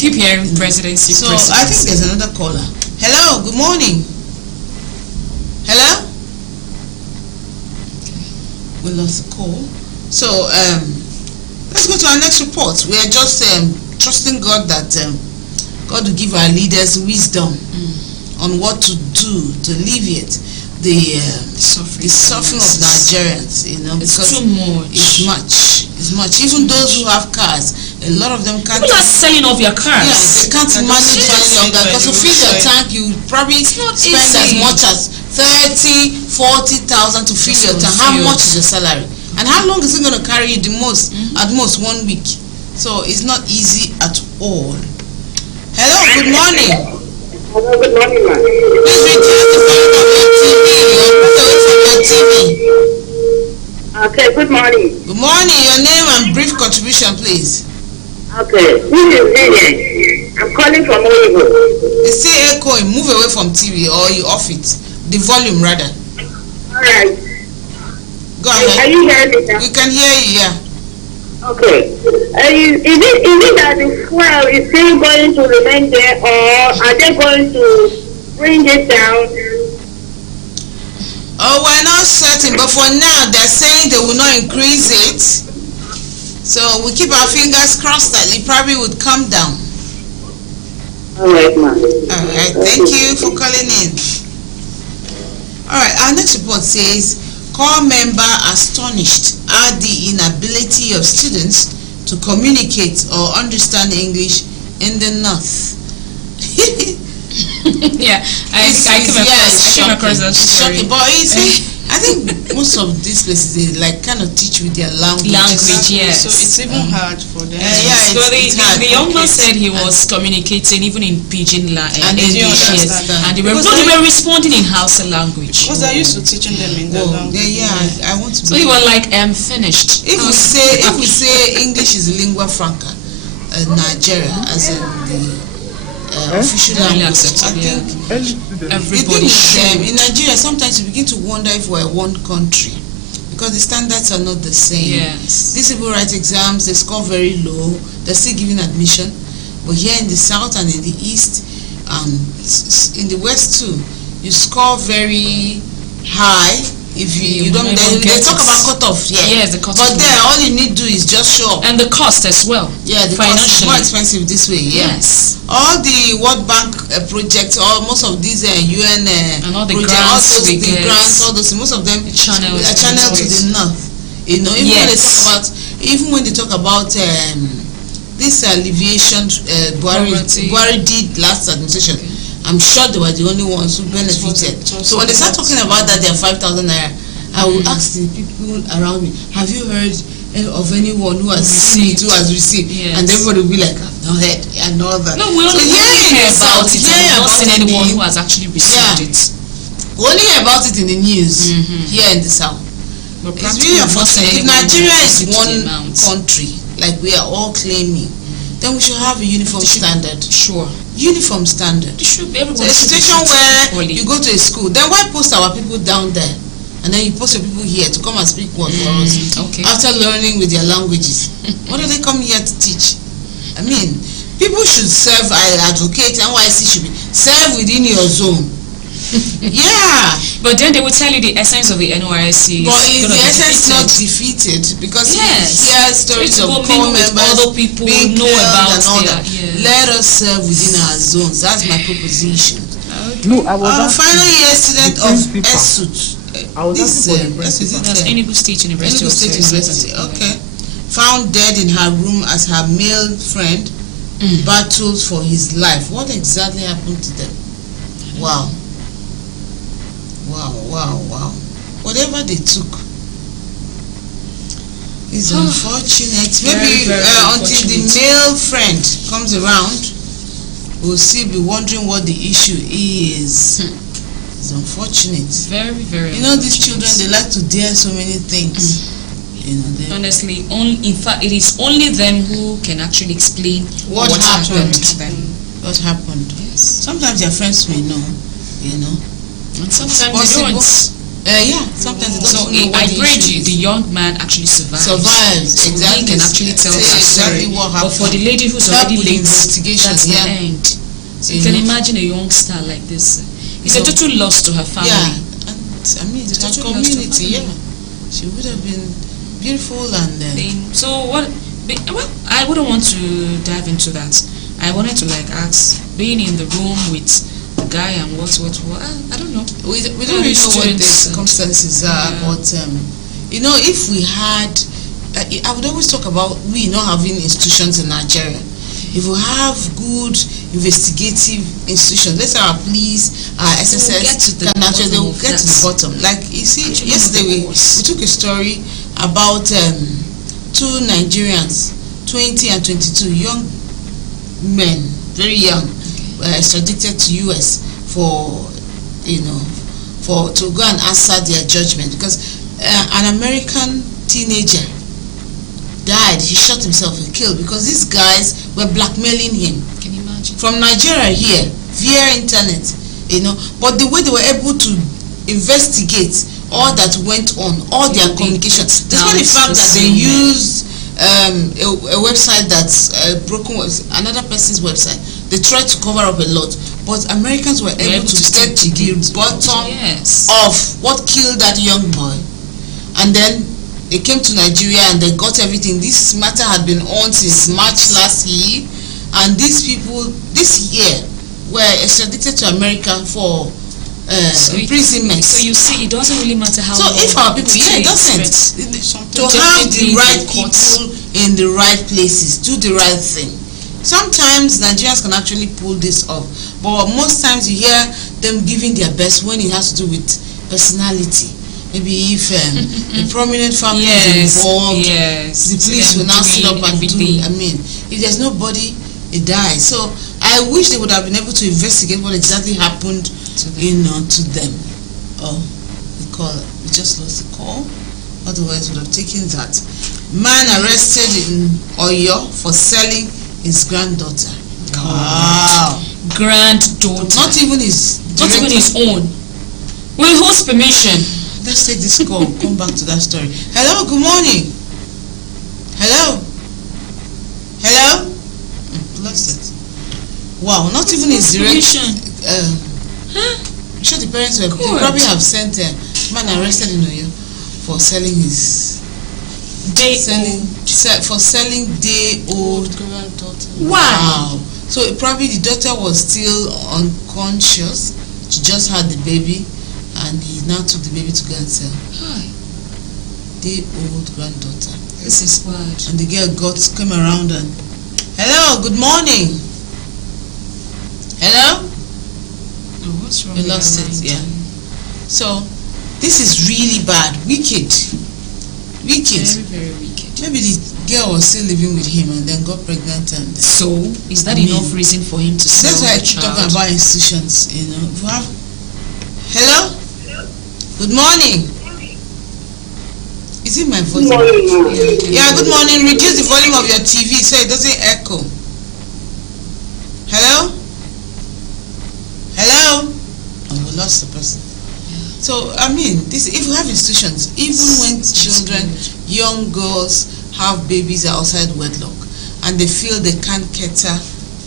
keep hearing presidency. So I think there's another caller. Hello, good morning. Hello? We lost the call. So let's go to our next report. We are just trusting God that God will give our leaders wisdom on what to do to alleviate the suffering of Nigerians, because it's too much. It's much. Even those who have cars, a lot of them can't. People are selling off your cars. Yeah, they can't manage any of that. Because to fill your tank, you probably spend as much as 30,000, 40,000 to fill your tank. How much is your salary? And how long is it going to carry you? At most 1 week. So it's not easy at all. Hello, good morning. Hello, good morning, ma'am. Please reduce the volume of your TV or move away from your TV. Okay, good morning. Good morning. Your name and brief contribution, please. Okay, this is Vivian. I'm calling from Oyibo. It's still echoing. Move away from TV or you off it. The volume, rather. All right. Go ahead. Are you hearing me now? We can hear you, yeah. Okay. Is it that the fuel is still going to remain there, or are they going to bring it down? Oh, we're not certain, but for now they're saying they will not increase it. So we keep our fingers crossed that it probably would come down. All right, ma'am. All right, thank you for calling in. All right, our next report says, core member astonished at the inability of students to communicate or understand English in the North. Yeah, I came across that story. Shocking, but I think most of these places they like kind of teach with their language. Yes. So it's even hard for them. So the young man said he was communicating even in pidgin and English, and they were responding in Hausa language. Because they're used to teaching them in the language. I want to. So he was like, finished. If we say English is lingua franca, Nigeria as in the official language, I think everybody in Nigeria sometimes you begin to wonder if we're one country because the standards are not the same. Yes. These people write exams, they score very low, they're still giving admission, but here in the south and in the east, in the west too, you score very high. If you don't, they talk about cutoff, Yes, the cutoff. But there, all you need to do is just show up. And the cost as well. Yeah, the cost is more expensive this way. Yes. All the World Bank projects, most of these UN and all the projects, grants, all those, most of them are channeled to the north. Even when they talk about this alleviation Buhari did last administration. I'm sure they were the only ones who benefited. So when they start talking about that, they're 5,000 naira. I will ask the people around me, have you heard of anyone who has received? Yes. And everybody will be like, I've not heard and all that. No, we only hear about it. We've not seen anyone who has actually received it. We only hear about it in the news here in the south. It's really unfortunate. If Nigeria is one country, like we are all claiming, then we should have a uniform standard. Sure. Uniform standard. It should be everybody. So a situation where you go to a school, then why post our people down there? And then you post your people here to come and speak word for us. Okay. After learning with their languages. What do they come here to teach? I mean, people should serve, I advocate, NYC should be serve within your zone. Yeah. But then they will tell you the essence of the NYC. But is the essence not defeated? Because you hear stories of core members other people being know about and all that. Let us serve within our zones. That's my proposition. No, I was final year student of ESUT. That's Enugu State University. Okay. Found dead in her room as her male friend battles for his life. What exactly happened to them? Wow. Whatever they took is unfortunate. Maybe until the male friend comes around, we'll still be wondering what the issue is. It's unfortunate. Very, very. These children, they like to dare so many things. Honestly, in fact, it is only them who can actually explain what happened to them. What happened? Yes. Sometimes their friends may know, And sometimes they don't. Yeah, sometimes they don't know I what pray the issue is. the young man actually survives. Survives, So exactly. he can actually tell that exactly story. what But happened. for the lady who's Help already with late, investigation, that's yeah. the end. So you can imagine a young star like this. It's a total loss to her family. Yeah, and I mean, It's to a her total loss to community, family. yeah. She would have been beautiful and So what? Well, I wouldn't want to dive into that. I wanted to ask, being in the room with the guy and what I don't know. we don't really know what the circumstances are, but if we had, I would always talk about we not having institutions in Nigeria. If we have good investigative institutions, let's say our police, our SSS, they will get to the bottom. Like you see, yesterday we took a story about 2 Nigerians, 20 and 22 young men, very young, extradited to US to go and answer their judgment because an American teenager died. He shot himself and killed because these guys were blackmailing him. Can you imagine? From Nigeria here via internet, but the way they were able to investigate all that went on, all their communication, despite the fact that they used a website that's broken, another person's website, they tried to cover up a lot, but Americans were able to get to the bottom of what killed that young boy. And then they came to Nigeria and they got everything. This matter had been on since March last year, and these people this year were extradited to America for imprisonment. So you see, it doesn't really matter how. So if our people, it doesn't. To have the right people in the right places, do the right thing. Sometimes Nigerians can actually pull this off, but most times you hear them giving their best when it has to do with personality. Maybe if a prominent family is involved, the police will now sit up and do. I mean, if there's nobody, it dies. So I wish they would have been able to investigate what exactly happened, to them. Oh, we just lost the call. Otherwise, we would have taken that. Man arrested in Oyo for selling his granddaughter. Wow. Granddaughter. Not even his own. With whose permission? Let's take this call. Come back to that story. Hello, good morning. Hello. Lost it. Wow, not even his direct. I'm sure the parents they probably have sent a man arrested in Oyo for selling his selling day-old granddaughter. Wow. So probably the daughter was still unconscious. She just had the baby, and he now took the baby to go and sell. Hi. Day-old granddaughter. This is bad. And the girl came around and, hello, good morning. Hello? Oh, what's wrong? We lost it, yeah. So, this is really bad. Wicked. Very, very wicked. Maybe the girl was still living with him and then got pregnant and. So, is that enough reason for him to sell That's why I the keep child? talking about institutions, If you have. Hello? Good morning. Is it my voice? Good morning. Yeah, good morning. Reduce the volume of your TV so it doesn't echo. Hello? Oh, we lost the person. So, I mean, if we have institutions, even when children, young girls have babies outside wedlock and they feel they can't cater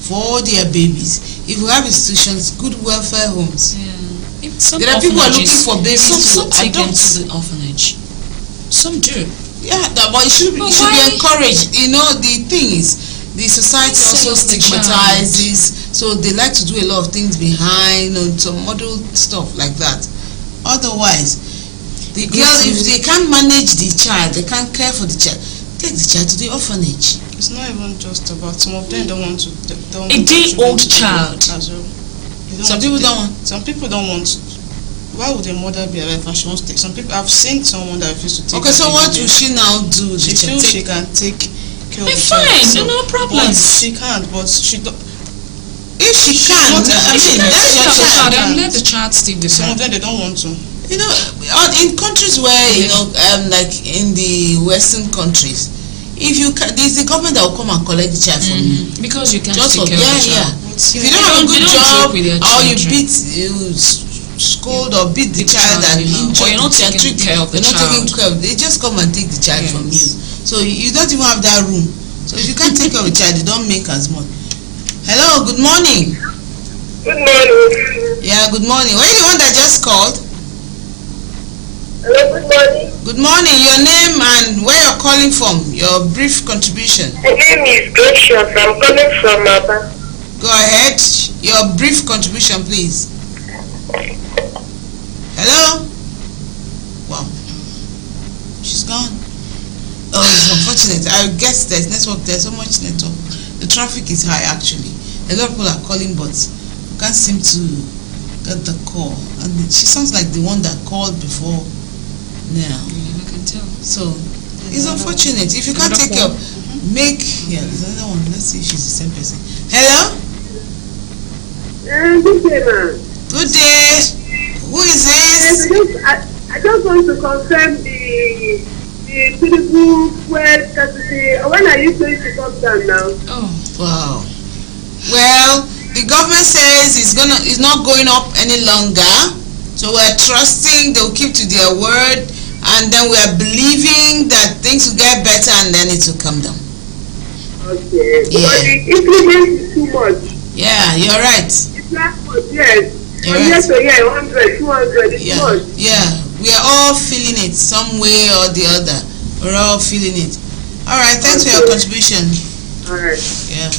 for their babies, if we have institutions, good welfare homes. Yeah. There are people who are looking for babies some to take them adopt. to the orphanage. Some do. Yeah, but it should be encouraged. The thing is, the society also stigmatizes, so they like to do a lot of things behind and some model stuff like that. Otherwise, the girl, if they can't manage the child, they can't care for the child, take the child to the orphanage. It's not even just about, some of them don't want to. A day-old child. As well. Some people don't want. Some people don't want. Why would a mother be alive and she wants to take? Some people, I've seen someone that refused to take. Okay, so what will she now do? She feels she can take care of the fine, child. no problem. She can't, but she don't. If she can, that's your child. Then let the child stay with Some her. of them, they don't want to. In countries where like in the Western countries, if you there's the government that will come and collect the child from you because you can't just take care of the child. If you don't have a good job or you beat scold or beat the child and injure, or you're not taking care of the child. Not taking care of, they just come and take the child from you. So you don't even have that room. So if you can't take care of a child, you don't make as much. Hello, good morning. Good morning. Yeah, good morning. Were you the one that just called? Hello, good morning. Good morning. Your name and where you're calling from. Your brief contribution. My name is Gracious. I'm calling from Aba. Go ahead. Your brief contribution, please. Hello? Wow. She's gone. Oh, it's unfortunate. I guess there's network. There's so much network. The traffic is high, actually. A lot of people are calling, but can't seem to get the call. And she sounds like the one that called before now. I can tell. So, it's unfortunate. If you can't take care of, yeah, there's another one. Let's see if she's the same person. Hello? Good day, ma'am. Good day. Who is this? I just want to confirm the critical fuel scarcity. When are you going to come down now? Oh, wow. Well, the government says it's not going up any longer. So we're trusting they'll keep to their word, and then we're believing that things will get better and then it will come down. Okay. Yeah. But the increment is too much. Yeah, you're right. It's not much, yes. You're From right. year to year, 100, 200, it's much. Yeah, we are all feeling it some way or the other. We're all feeling it. All right, thanks for your contribution. All right. Yeah.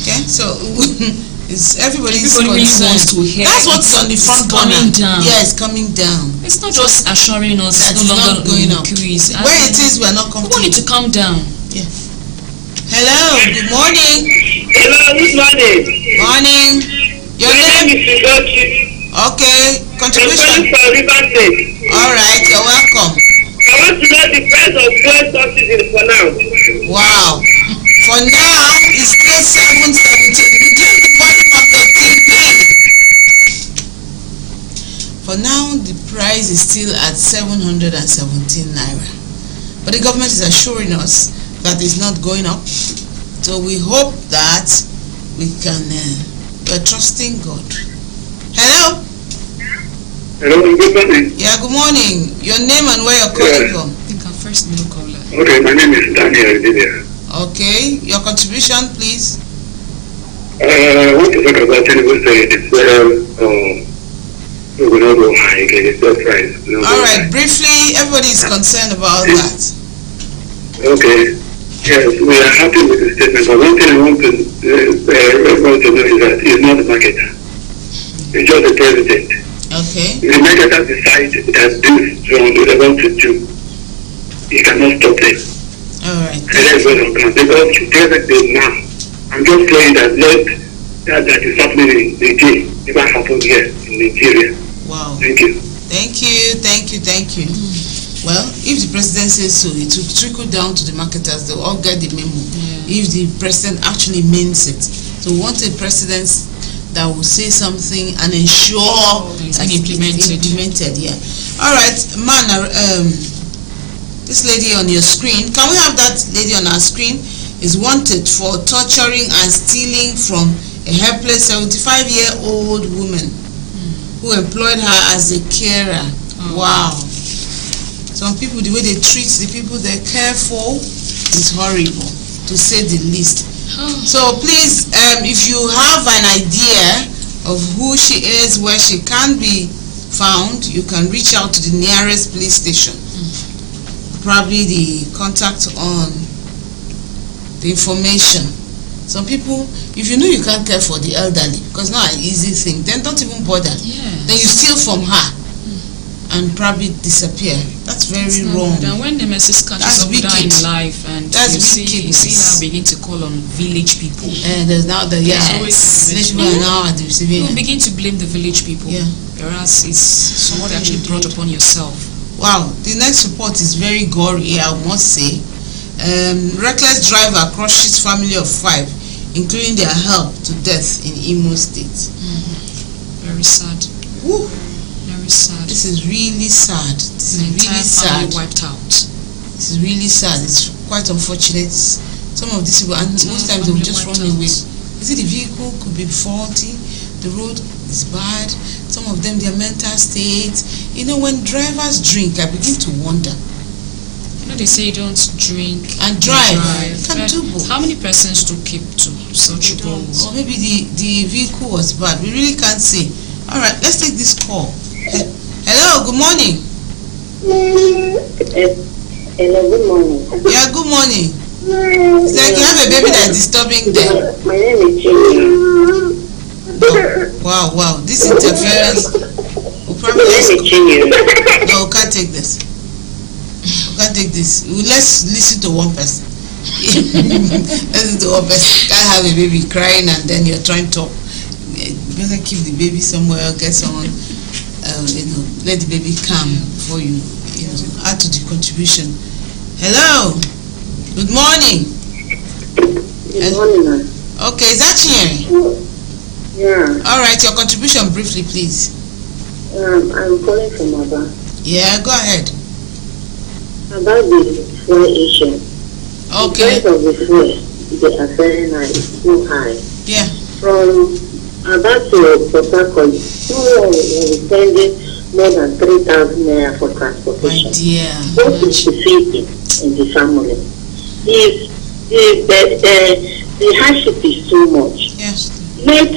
Okay, so everybody's everybody really concerned. wants to hear. That's what's on the front burner. Coming down. Yeah, it's coming down. It's not just assuring us That it's no it's longer not going up. increase. Where it is, we're not We want comfortable. it to come down. Yeah. Hello, good morning. Hello, good morning. Morning. Your My name name? is Ugochi. Okay, I'm contribution. calling from River State. All right, you're welcome. I want to know the price of fuel subsidy for now. Wow. For now, it's still 717. Reduce the volume of the TV. For now, the price is still at 717 naira. But the government is assuring us that it's not going up. So we hope that we can, we're trusting God. Hello? Hello, good morning. Yeah, good morning. Your name and where you're calling from? I think our first new caller. Okay, my name is Daniel Didier. Okay, your contribution, please. I want to talk about Tinubu saying we will not go high again, it's not price. All right, briefly, everybody is concerned about that. Okay, yes, we are happy with the statement, but one thing I want to know is that he's not the marketer. He's just the president. Okay. The marketer decides that this is what they want to do. He cannot stop them. All right. And that's what I'm going to because the president now, I'm just saying that that is happening in Nigeria. It might happen here in Nigeria. Wow. Thank you. Thank you. Well, if the president says so, it will trickle down to the marketers. They'll all get the memo. Yeah. If the president actually means it. So we want a president that will say something and ensure It's that been it's implemented. Yeah. All right, man. This lady on your screen. Can we have that lady on our screen? Is wanted for torturing and stealing from a helpless 75-year-old woman who employed her as a carer. Wow. Some people, the way they treat the people they care for is horrible, to say the least. So please, if you have an idea of who she is, where she can be found, you can reach out to the nearest police station. Probably the contact on the information. Some people, if you know you can't care for the elderly, because it's not an easy thing, then don't even bother. Yes. Then you steal from her and probably disappear. That's very wrong. And when the message catches That's up with her in wicked. life, and That's you wickedness. see now begin to call on village people. And there's now the Yes. village people are now at the receiving You end. begin to blame the village people. Yeah. Whereas it's somewhat actually brought upon yourself. Wow, the next report is very gory, I must say. Reckless driver crushes family of 5, including their help to death in Imo State. Very sad. Woo. Very sad. This is really sad. This The is entire really family sad. wiped out. This is really sad. It's quite unfortunate. Some of these people, and most times they will just run away. Is it the vehicle could be faulty? the road is bad. Some of them, their mental state. You know, when drivers drink, I begin to wonder. You know, they say don't drink and drive. Can't do both. How many persons do keep to such rules? Or maybe the vehicle was bad. We really can't say. All right, let's take this call. Hello, good morning. Hello, good morning. Yeah, good morning. It's like you have a baby that is disturbing them. My name is Jimmy. Wow. This interference will probably no, we can't take this. Let's listen to one person. Listen to one person. Can't have a baby crying and then you're trying to talk. You better keep the baby somewhere, get someone, let the baby calm before you add to the contribution. Hello. Good morning. Good morning, ma'am. Okay, is that Chinyere? Yeah. All right, your contribution briefly, please. I'm calling from Aba. Yeah, go ahead. About the fuel issue. Okay. The price of the fuel, they are very nice, too high. Yeah. From Aba to Port Harcourt, someone will be spending more than 3,000 naira for transportation. My dear. What is the feeding in the family? The hardship is too much. Yes. Let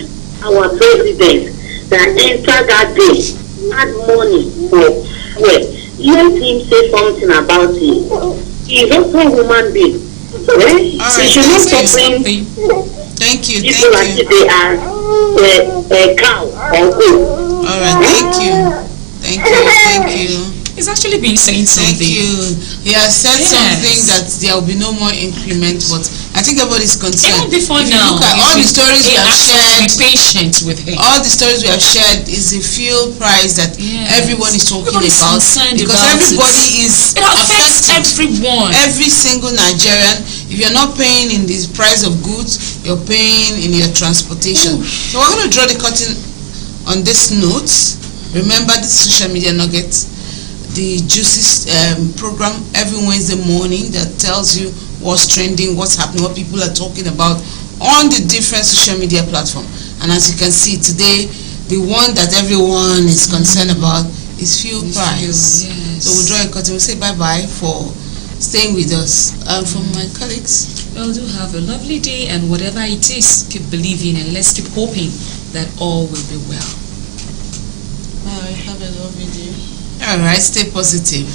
our president that enter that day add money for fuel. Let him say something about it. He is also a human being. All right, he should not complain. Thank you. People like they are a cow or goat. All right, thank you. He's actually been saying something. Thank you. He has said something that there will be no more increment, but I think everybody's concerned. Even before if now, look at all the stories we have shared. Be patient with him. All the stories we have shared is the fuel price that everyone is talking about, because everybody is affects affected. everyone. Every single Nigerian. If you're not paying in the price of goods, you're paying in your transportation. So we're going to draw the curtain on this note. Remember this social media nugget, the juicy program every Wednesday morning that tells you what's trending, what's happening, what people are talking about on the different social media platform. And as you can see today, the one that everyone is concerned about is fuel price. Yes. So we'll draw a curtain. We'll say bye-bye for staying with us. From my colleagues. Well, do have a lovely day, and whatever it is, keep believing and let's keep hoping that all will be well. Bye. Have a lovely day. All right, stay positive.